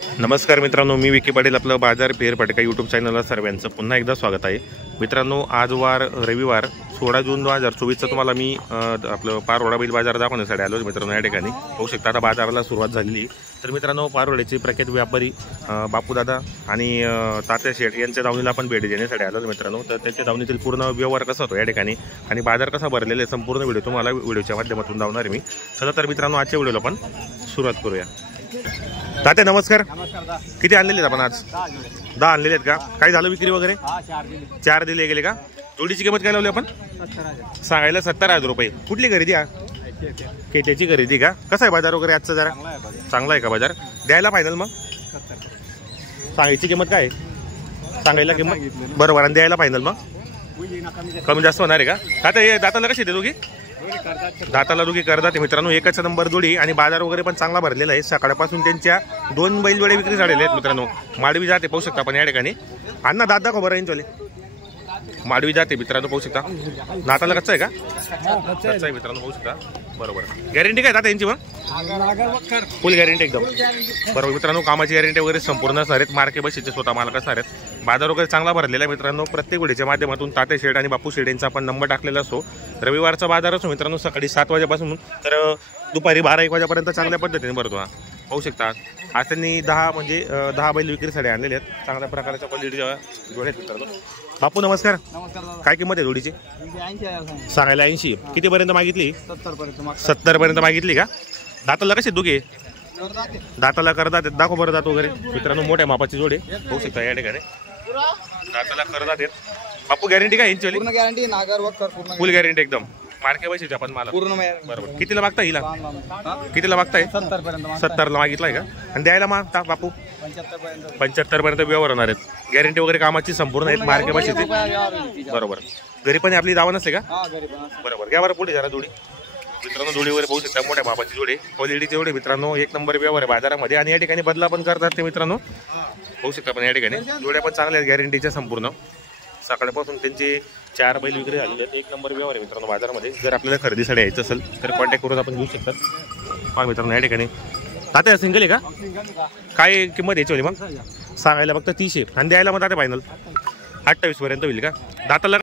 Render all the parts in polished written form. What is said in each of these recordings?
नमस्कार मित्रांनो, मी विकी पाटील आपलं बाजार फेरफटका यूट्यूब चॅनलला सर्वांचं पुन्हा एकदा स्वागत आहे। मित्रांनो, आज वार रविवार 16 जून 2024चं तुम्हाला मी आपलं पारोडा बैल बाजार दाखवण्यासाठी आलो मित्रांनो। या ठिकाणी होऊ शकता आता बाजाराला सुरुवात झालेली। तर मित्रांनो, पारोड्याचे प्रख्यात व्यापारी बापूदादा आणि तात्या शेठ यांच्या दावणीला आपण भेट देण्यासाठी आलो मित्रांनो। तर त्यांच्या दावणीतील पूर्ण व्यवहार कसा होतो या ठिकाणी आणि बाजार कसा भरलेला आहे संपूर्ण व्हिडिओ तुम्हाला व्हिडिओच्या माध्यमातून दाखवणार आहे मी। चला तर मित्रांनो, आजच्या व्हिडिओला आपण सुरुवात करूया। तात्या नमस्कार। किती आणलेले आहेत आपण आज? 10 आणलेले आहेत का? काय झालं विक्री वगैरे? 4 दिले गेले का? जोडीची किंमत काय लावली आपण? सांगायला 70,000 रुपये। कुठली खरेदी आहे? त्याची खरेदी का? कसा आहे बाजार वगैरे आजचा? जरा चांगला आहे का बाजार? द्यायला फायनल मग? सांगायची किंमत काय? सांगायला किंमत बरोबर आणि द्यायला फायनल मग कमी जास्त होणार आहे का? आता हे दाताला कशी देतो की? दाताला दोघी करतात मित्रांनो। एकच नंबर जोडी आणि बाजार वगैरे पण चांगला भरलेला आहे। सकाळपासून त्यांच्या 2 बैल जोडे विक्री झालेले आहेत मित्रांनो। माडवी जाते पाहू शकता आपण या ठिकाणी। अण्णा दात दाखव बरं यांचोले। माडवी जाते मित्रांनो पाहू शकता। दाताला कच्चा आहे का? कच्चा आहे मित्रांनो पाहू शकता। बरोबर गॅरंटी काय दाता यांची मग? फुल गॅरंटी एकदम बरोबर मित्रांनो। कामाची गॅरंटी वगैरे संपूर्ण असणार आहेत। मार्के बशीचे स्वतः मालक असणार आहेत। बाजार वगैरे चांगला भरलेला आहे मित्रांनो। प्रत्येक व्हिडिओच्या माध्यमातून तात्या शेठ आणि बापू शेठ यांचा आपण नंबर टाकलेला असतो। रविवारचा बाजार असतो मित्रांनो, सकाळी 7 वाजेपासून तर दुपारी 12-1 वाजेपर्यंत चांगल्या पद्धतीने भरतो। पाहू शकता आज त्यांनी 10 बैल विक्रीसाठी आणलेले आहेत। चांगल्या प्रकारच्या क्वालिटीच्या जोड्या आहेत मित्रांनो। बापू नमस्कार। काय किंमत आहे जोडीची? सांगायला 80। कितीपर्यंत मागितली? 70 पर्यंत मागितली का? दाताला कशी दोघे? दाताला करतात दाखव बरं दात वगैरे मित्रांनो। मोठ्या मापाची जोडे होऊ शकता या ठिकाणी। दाताला करतात बापू गॅरंटी काय यांची? पूर्ण गॅरंटी नागर वक्कर पूर्ण फुल गॅरंटी एकदम मार्के बशीचे आपण मला पूर्ण बरोबर। कितीला मागता हिला? कितीला मागताय? 70 पर्यंत 70 ला मागितलाय का? आणि द्यायला मागता बापू 75 पर्यंत व्यवहार होणार आहेत। गॅरंटी वगैरे कामाची संपूर्ण आहेत मार्के बशीचे बरोबर। घरी पण आपली दावा नसते का? बरोबर घ्या बरं पुढे जरा जोडी मित्रांनो। जोडी वगैरे पाहू शकता मोठ्या मापाची जोडी क्वालिटीची जोडी मित्रांनो। एक नंबर व्यवहार आहे बाजारामध्ये आणि या ठिकाणी बदला पण करतात ते मित्रांनो पाहू शकता पण या ठिकाणी। जोड्या पण चांगल्या आहेत गॅरंटीच्या संपूर्ण। सकाळपासून त्यांचे 4 बैल विक्री झालेले आहेत। एक नंबर व्यवहार आहे मित्रांनो बाजारामध्ये। जर आपल्याला खरेदीसाठी यायचं असेल तर कॉन्टॅक्ट करून आपण घेऊ शकतात। हा मित्रांनो या ठिकाणी तात्या सिंगल आहे का? काय किंमत यायची मग? सांगायला फक्त 30 आणि द्यायला मग तात्या फायनल 28 पर्यंत होईल का? दाताला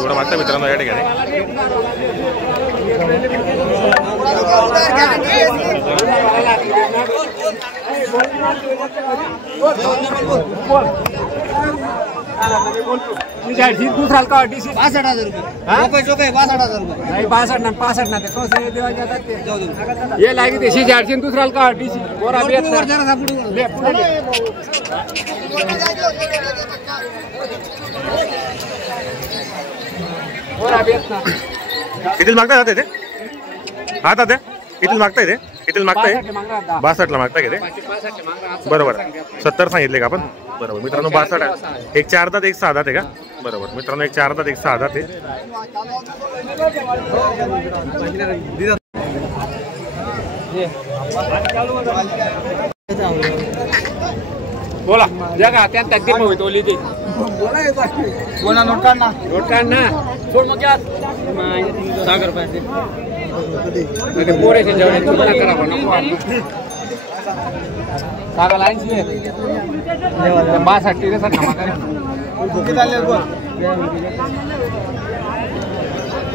थोडं मागता मित्रांनो या ठिकाणी। दूसरा का 62,000 रुपये 62,000 रुपये नहीं 62 ना 65 ना तो से दिवा जाता ये लागी देशी 400 दूसरा का डीसी और अभी जरा सा ले और अभी किती मागताय ते? हा तात्या किती मागताय ते? किती मागताय? 62 ला मागताय का ते? बरोबर 70 सांगितले का आपण? बरोबर मित्रांनो 62 आहे। एक 4 दात एक 6 दात आहे का? बरोबर मित्रांनो एक 4 दात एक 6 दात आहे। बोला जगा त्या तकदीर में तोली दे बोला नोट काढना छोड़ मग क्या 100 रुपये ते पोरे से जेवण तुम्हाला करा पण सागा लाईन सी 62 रे सर कामा करे किती आले बोल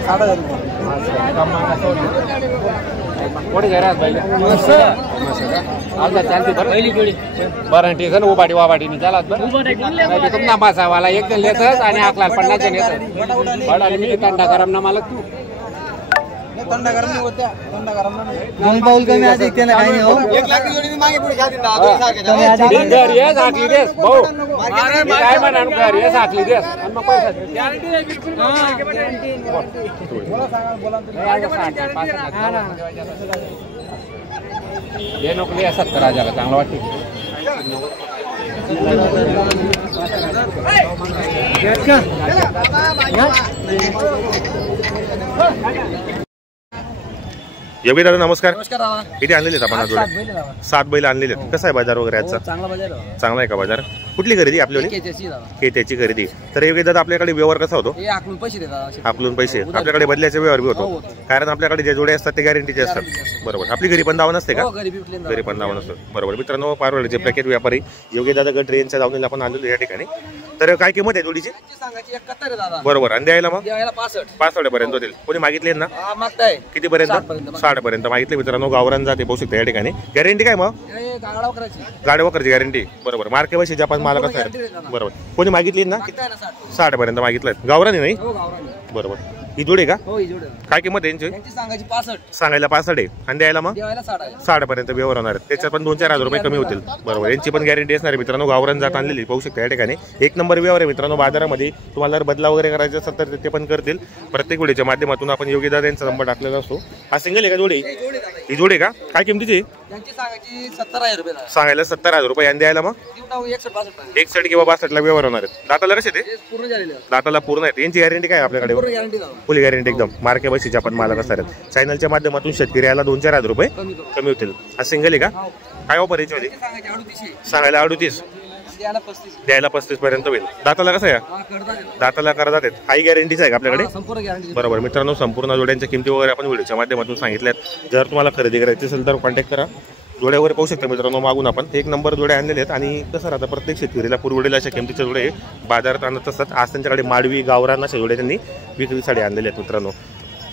60,000 रुपये कामा कोडी घरात भाई आलदा चालती बरं पहिली जोडी बरं ठीक आहे ना। वाबाडी नि चालत बरं तुमना मासा वाला एक जण लेतस आणि 1,50,000 जण येतात बडा मी तंडा गरम ना मालक तू तंडा गरम नाही होत्या तंडा गरम नाही पाऊल कमी आज एक त्याला काही नाही हो। 1 लाख जोडी मी मागे पुढे घालते घर ये साखली देस भाऊ काय म्हणा घर ये साखली देस आणि मग पैसा गॅरंटी आहे बिलकुल गॅरंटी बोला सांगा बोला ये नोकरी 70,000 चांगला वाटते योगी दादा नमस्कार. नमस्कार दादा. किती आणलेले आहेत आपण आज जोडे? बैल दादा. 7 बैल आणलेले आहेत. कसा आहे बाजार वगैरे आजचा? चांगला बाजार आहे दादा. चांगला आहे का बाजार? कुठली खरेदी आपल्याला? केच्याची दादा. केत्याची खरेदी. तर योगी दादा आपल्याकडे व्यवहार कसा होतो? हे आकलून पैसे देतात. आपलून पैसे आपल्याकडे बदल्याचे व्यवहार बी होतो, कारण आपल्याकडे जे जोडे असतात ते गॅरंटीचे असतात. बरोबर. आपली घरी पण दावा नसते का? घरी पण दावा नसतो. बरोबर. मित्रांनो पारवडचे पॅकेट व्यापारी योगी दादा गट रेंजच्या दावणीला आपण आलेलो या ठिकाणी. तर काय किंमत आहे जोडीची? सांगायची 71 आहे दादा. बरोबर. आणि द्यायला मग 65 पर्यंत होतील. कोणी मागितले ना? मागताय किती पर्यंत? 60 पर्यंत मागितले. मित्रांनो गावरान जाते पाहू शकता या ठिकाणी. गॅरंटी काय मग? गाडी वगैरेची गॅरंटी. बरोबर. मार्के पैसे जपान मालक असतात. बरोबर. कोणी मागितली ना? 60 पर्यंत मागितलं. गावरान नाही? बरोबर. ही जोडी का? काय किंमत आहे यांची? सांगायला 65 आहे आणि द्यायला मग 60 पर्यंत व्यवहार होणार. त्याच्यात पण 2-4 हजार रुपये कमी होतील. बरोबर. यांची पण गॅरंटी असणार आहे मित्रांनो. गावरान जात आणलेली पाहू शकता या ठिकाणी. एक नंबर व्यवहार आहे मित्रांनो. बाजारामध्ये तुम्हाला जर बदला वगैरे करायचा असेल तर ते पण करतील. प्रत्येक व्हिडिओच्या माध्यमातून आपण योगी दादा यांचा नंबर टाकलेला असतो. हा सिंगल आहे का जोडी? ही जोडी का? काय किमतीची? सांगायला 70,000 रुपये आणि द्यायला मग 61 किंवा 62 ला व्यवहार होणार आहेत. दाताला कसे ते? दाताला पूर्ण आहेत. यांची गॅरंटी काय आपल्याकडे? फुल गॅरंटी एकदम. मार्के बशीचे आपण मालक असणार आहेत. चॅनलच्या माध्यमातून शेतकऱ्याला 2-4 हजार रुपये कमी होतील. हा सिंगल आहे का? काय ऑफर याच्यामध्ये? सांगायला 38 द्यायला 35 पर्यंत होईल. दाताला कसं आहे? दाताला करतात आहेत. हाई गॅरंटीच आहे का आपल्याकडे? बरोबर. मित्रांनो संपूर्ण जोड्यांच्या किमती वगैरे आपण व्हिडिओच्या माध्यमातून सांगितल्यात. जर तुम्हाला खरेदी करायची असेल तर कॉन्टॅक्ट करा. जोड्या वगैरे पाहू शकता मित्रांनो मागून आपण. एक नंबर जोड्या आणलेले आहेत. आणि कसं राहतं प्रत्येक शेतकरीला पुरवडेल अशा किमतीचे जोडे बाजारात आणत असतात. आज त्यांच्याकडे माडवी गावरान अशा जोडे त्यांनी विक्रीसाठी आणलेले आहेत मित्रांनो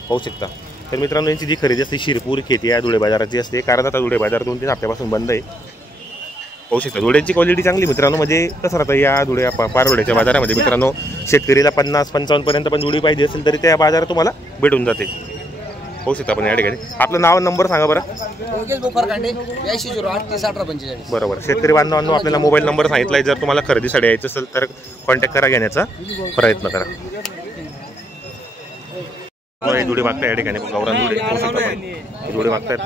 पाहू शकता. तर मित्रांनो यांची जी खरेदी असते शिरपूर खेती या धुळे बाजाराची असते, कारण आता धुळे बाजार 2-3 हप्त्यापासून बंद आहे. पाहू शकता जोड्यांची क्वालिटी चांगली मित्रांनो. म्हणजे कसं राहतं या धुळे पारवड्याच्या बाजारामध्ये मित्रांनो शेतकरीला 50-55 पर्यंत पण जोडी पाहिजे असेल तरी त्या बाजारात तुम्हाला भेटून जाते. पाहू शकता आपण या ठिकाणी. आपलं नाव नंबर सांगा बरं. बरोबर. शेतकरी बांधवांनो आपल्याला मोबाईल नंबर सांगितलाय. जर तुम्हाला खरेदीसाठी यायचं असेल तर कॉन्टॅक्ट करा, घेण्याचा प्रयत्न करा. जोडी मागताय या ठिकाणी गावरान जोडी पाहू शकता आपण. जोडी मागतायत.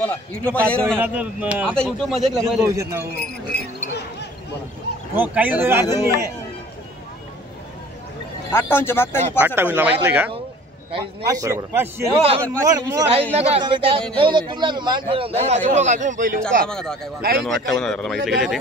$58 ला मागितलंय का? बरोबर. मित्रांनो 58,000 मागितले गेले ते.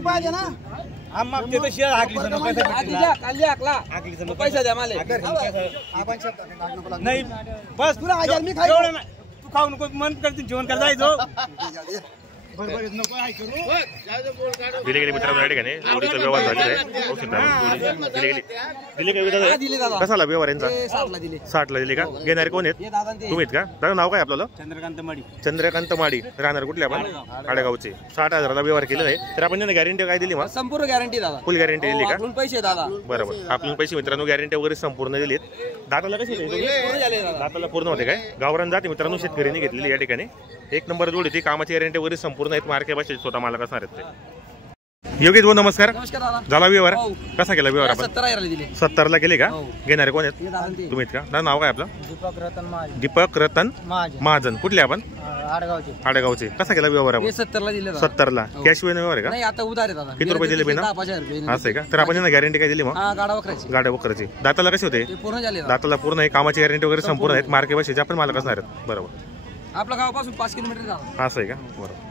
पाहिजे ना पैसा द्या मला नाही बस तुला मी तू खाऊ नको मन करते जेवण कर जायचो. दिले गेले मित्रांनो या ठिकाणी जोडीचा व्यवहार झालेला आहे. दिले का? कसाला व्यवहार यांचा? 60 ला दिले का? घेणारे कोण आहेत? तुम्ही आहेत का? दादा नाव काय आपल्याला? चंद्रकांत माडी. राहणार कुठले आपण? आडेगावचे. 60,000 ला व्यवहार केलेला आहे. तर आपण त्यांना गॅरंटी काय दिली? मग संपूर्ण गॅरंटी दादा. फुल गॅरंटी दिली का? पैसे दादा. बरोबर. आपल्याला पैसे मित्रांनो गॅरंटी वगैरे संपूर्ण दिलीत. दाताला कशी? दाताला पूर्ण होते काय? गावरान जाते मित्रांनो शेतकऱ्यांनी घेतलेली या ठिकाणी. एक नंबर जोडी ती. कामाची गॅरंटी वगैरे संपूर्ण आहेत. मार्के भाषेत स्वतः मालक असणार आहेत ते. योगेश भाऊ नमस्कार. झाला व्यवहार? कसा केला व्यवहार आपण? 70 ला केले का? घेणारे कोण आहेत? तुम्ही आहेत का? नाव काय आपलं? दीपक रतन महाजन. कुठले आपण? आडेगावचे. कसा केला व्यवहार आपण? 70 ला. कॅश व्यवहार आहे का? किती रुपये दिले बिना? असं आहे का? तर आपण यांना गॅरंटी काय दिली मग? गाड्या वखराची. दाताला कसे होते? दाताला पूर्ण आहे. कामाची गॅरंटी वगैरे संपूर्ण आहेत. मार्के भाषेचे आपण मालक असणार आहेत. बरोबर. आपल्या गावापासून 5 किलोमीटर. असं आहे का? बरोबर.